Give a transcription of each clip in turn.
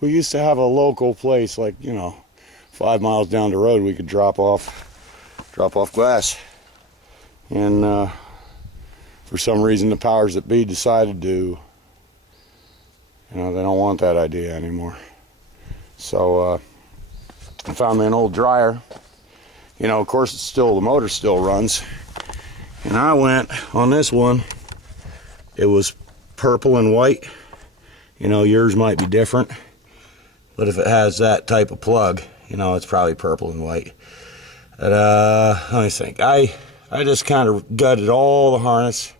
we used to have a local place, like, 5 miles down the road we could drop off glass. And for some reason the powers that be decided to, they don't want that idea anymore. So I found me an old dryer. Of course the motor still runs. And I went on this one, it was purple and white. Yours might be different, but if it has that type of plug, it's probably purple and white. But let me think. I just kind of gutted all the harness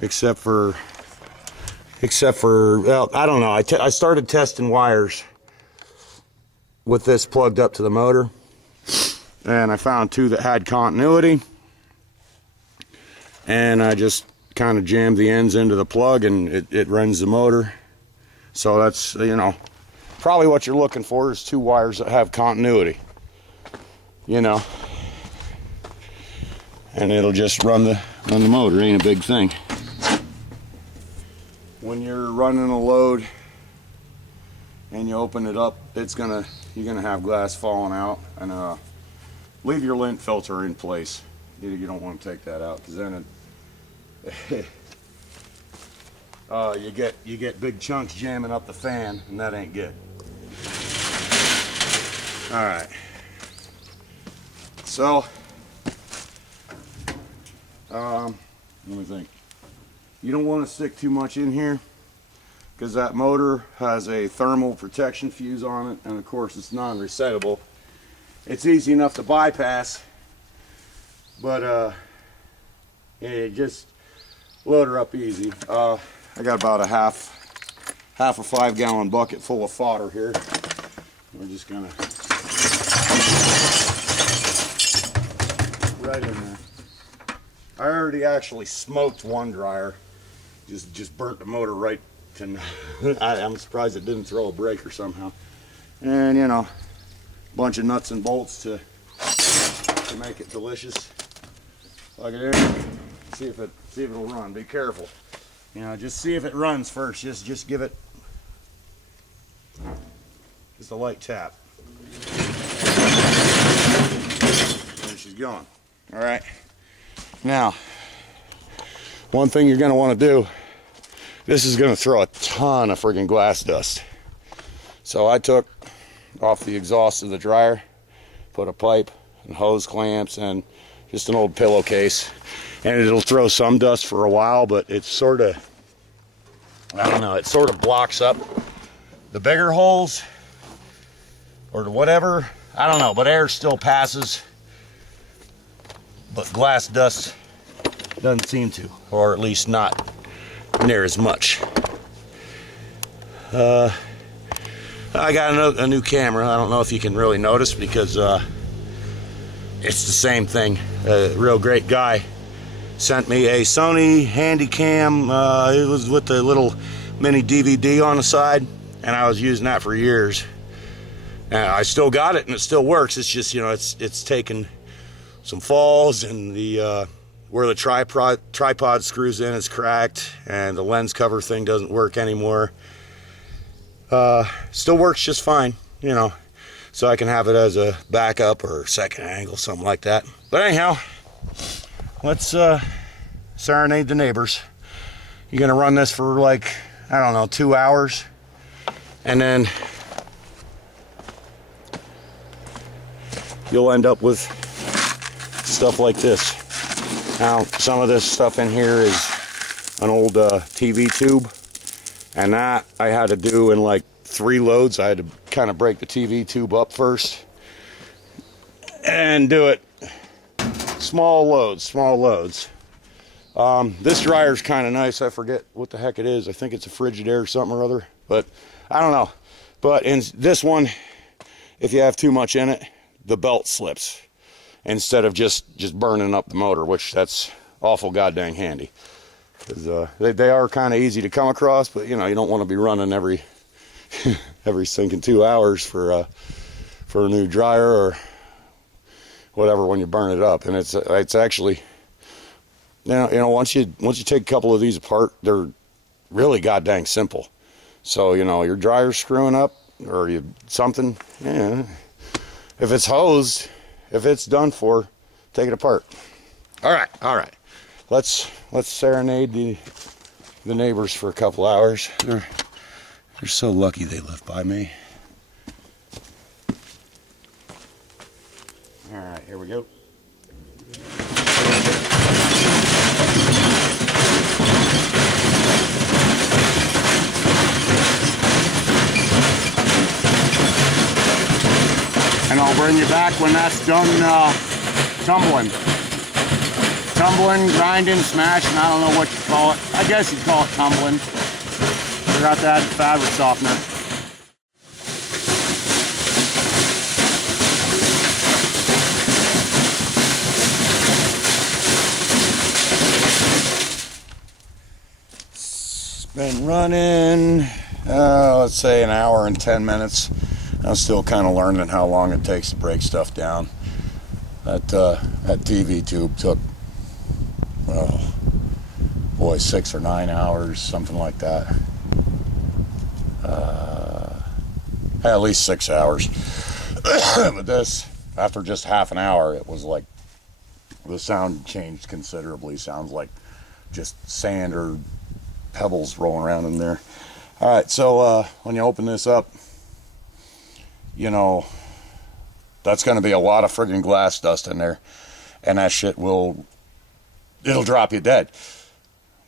except for well, I don't know. I started testing wires with this plugged up to the motor, and I found two that had continuity, and I just kind of jammed the ends into the plug, and it runs the motor. So that's, probably what you're looking for is two wires that have continuity, and it'll just run the motor. Ain't a big thing. When you're running a load and you open it up, you're gonna have glass falling out, and leave your lint filter in place. You don't want to take that out, because then you get big chunks jamming up the fan, and that ain't good. All right. So let me think. You don't want to stick too much in here, because that motor has a thermal protection fuse on it, and of course it's non-resettable. It's easy enough to bypass, but just load her up easy. I got about a half a 5-gallon bucket full of fodder here. We're just gonna right in there. I already actually smoked one dryer. Just burnt the motor right to. I'm surprised it didn't throw a breaker somehow. And a bunch of nuts and bolts to make it delicious. Plug it in. See if it'll run. Be careful. Just see if it runs first. Just give it just a light tap. There she's going. All right. Now, one thing you're going to want to do, this is going to throw a ton of friggin' glass dust. So I took off the exhaust of the dryer, put a pipe and hose clamps and just an old pillowcase, and it'll throw some dust for a while, but it's sort of, I don't know, it sort of blocks up the bigger holes or whatever. I don't know, but air still passes, but glass dust doesn't seem to, or at least not near as much. I got a new camera. I don't know if you can really notice, because it's the same thing. A real great guy sent me a Sony Handycam. It was with the little mini DVD on the side, and I was using that for years. And I still got it, and it still works. It's just, it's taken some falls, and the where the tripod screws in is cracked, and the lens cover thing doesn't work anymore. Still works just fine, so I can have it as a backup or second angle, something like that. But anyhow, let's serenade the neighbors. You're gonna run this for like, I don't know, 2 hours, and then you'll end up with stuff like this. Now, some of this stuff in here is an old TV tube, and that I had to do in like 3 loads. I had to kind of break the TV tube up first and do it small loads. This dryer's kind of nice. I forget what the heck it is. I think it's a Frigidaire or something or other, but I don't know. But in this one, if you have too much in it, the belt slips instead of just burning up the motor, which that's awful goddamn handy. Because they are kind of easy to come across, but you don't want to be running every sinking 2 hours for a new dryer or whatever when you burn it up. And it's actually, once you take a couple of these apart, they're really goddamn simple. So, you know, your dryer's screwing up or something, yeah. If it's hosed, if it's done for, take it apart. All right. Let's serenade the neighbors for a couple hours. They're so lucky they live by me. All right, here we go. And I'll bring you back when that's done tumbling. Tumbling, grinding, smashing, I don't know what you call it. I guess you'd call it tumbling. Forgot to add the fabric softener. It's been running, let's say an hour and 10 minutes. I'm still kind of learning how long it takes to break stuff down. That TV tube took, oh boy, 6 or 9 hours, something like that. At least 6 hours. But this, after just half an hour, it was like the sound changed considerably. Sounds like just sand or pebbles rolling around in there. All right, so when you open this up, you know, that's going to be a lot of friggin' glass dust in there, and that shit it'll drop you dead.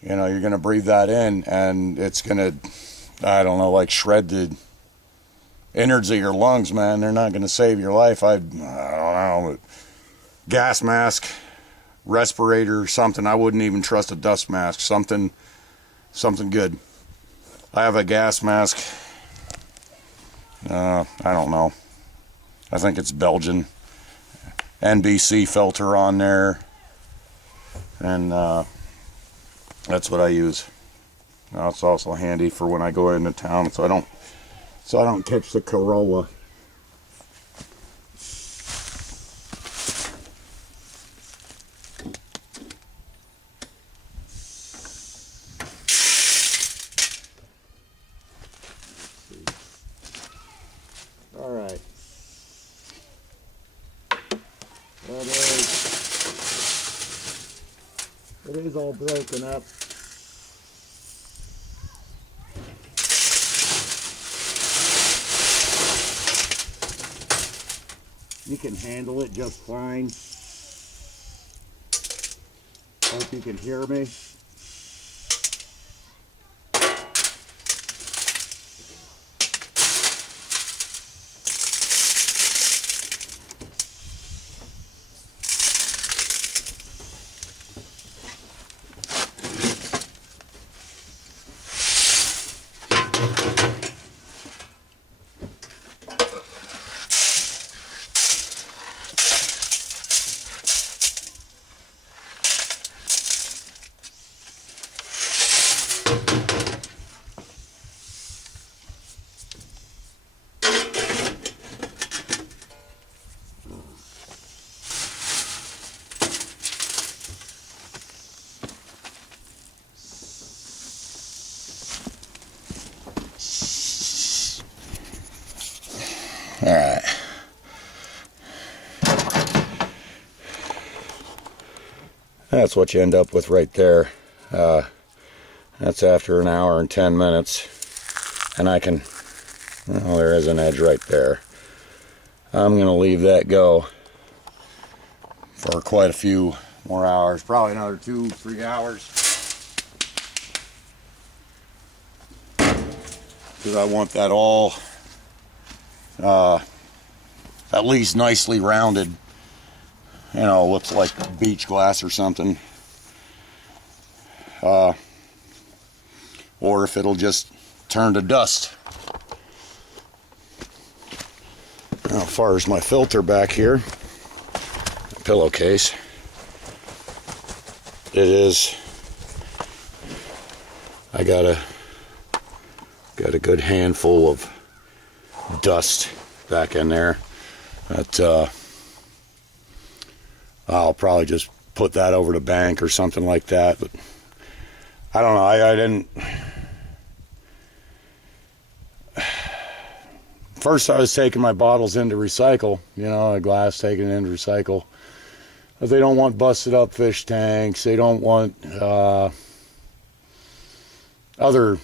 You know, you're going to breathe that in, and it's going to, I don't know, like shred the innards of your lungs, man. They're not going to save your life. I don't know, gas mask, respirator, something. I wouldn't even trust a dust mask. Something good. I have a gas mask. I don't know. I think it's Belgian. NBC filter on there. And that's what I use. Now it's also handy for when I go into town so I don't catch the Corolla. All right. It is all broken up. You can handle it just fine. Hope you can hear me. All right. That's what you end up with right there. That's after an hour and 10 minutes. And I can, well, there is an edge right there. I'm going to leave that go for quite a few more hours. Probably another 2-3 hours. Because I want that all at least nicely rounded. You know, looks like beach glass or something. Or if it'll just turn to dust. Now, as far as my filter back here, pillowcase, it is, I got a good handful of dust back in there. That I'll probably just put that over the bank or something like that. But I don't know. I didn't. first I was taking my bottles into recycle, you know, a glass taking it into recycle. But they don't want busted up fish tanks. They don't want other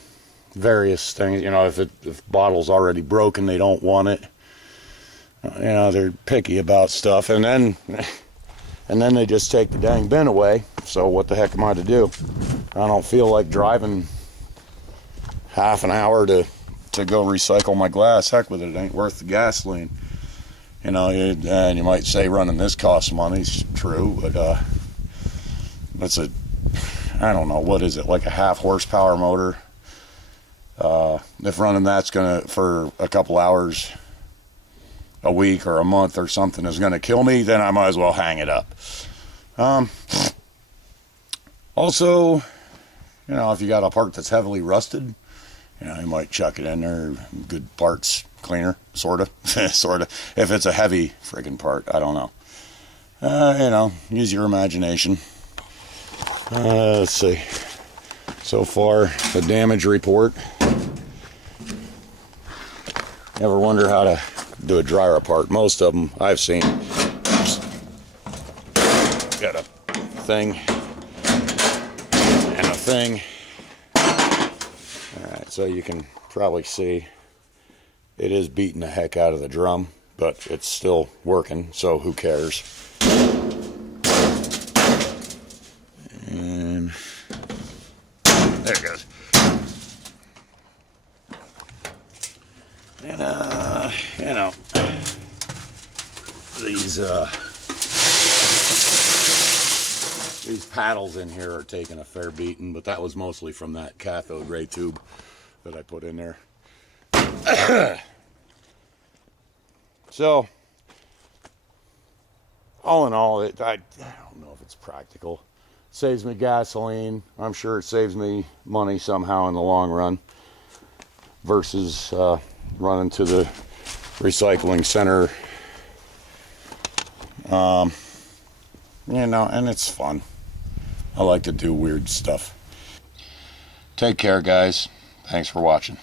various things. You know, if bottle's already broken, they don't want it. You know, they're picky about stuff. And then they just take the dang bin away. So what the heck am I to do? I don't feel like driving half an hour to go recycle my glass. Heck with it, it ain't worth the gasoline. You know, and you might say running this costs money. It's true, but that's I don't know, what is it, like a half horsepower motor? If running that's gonna, for a couple hours a week or a month or something, is gonna kill me, then I might as well hang it up. Also, you know, if you got a part that's heavily rusted, you know, you might chuck it in there. Good parts cleaner, sort of. If it's a heavy friggin' part, I don't know. You know, use your imagination. Let's see. So far, the damage report. Ever wonder how to do a dryer apart? Most of them I've seen. Got a thing and a thing. Alright, so you can probably see it is beating the heck out of the drum, but it's still working, so who cares? And there it goes. And you know, these paddles in here are taking a fair beating, but that was mostly from that cathode ray tube that I put in there. So, all in all, I don't know if it's practical. It saves me gasoline. I'm sure it saves me money somehow in the long run versus running to the recycling center. You know, and it's fun. I like to do weird stuff. Take care, guys. Thanks for watching.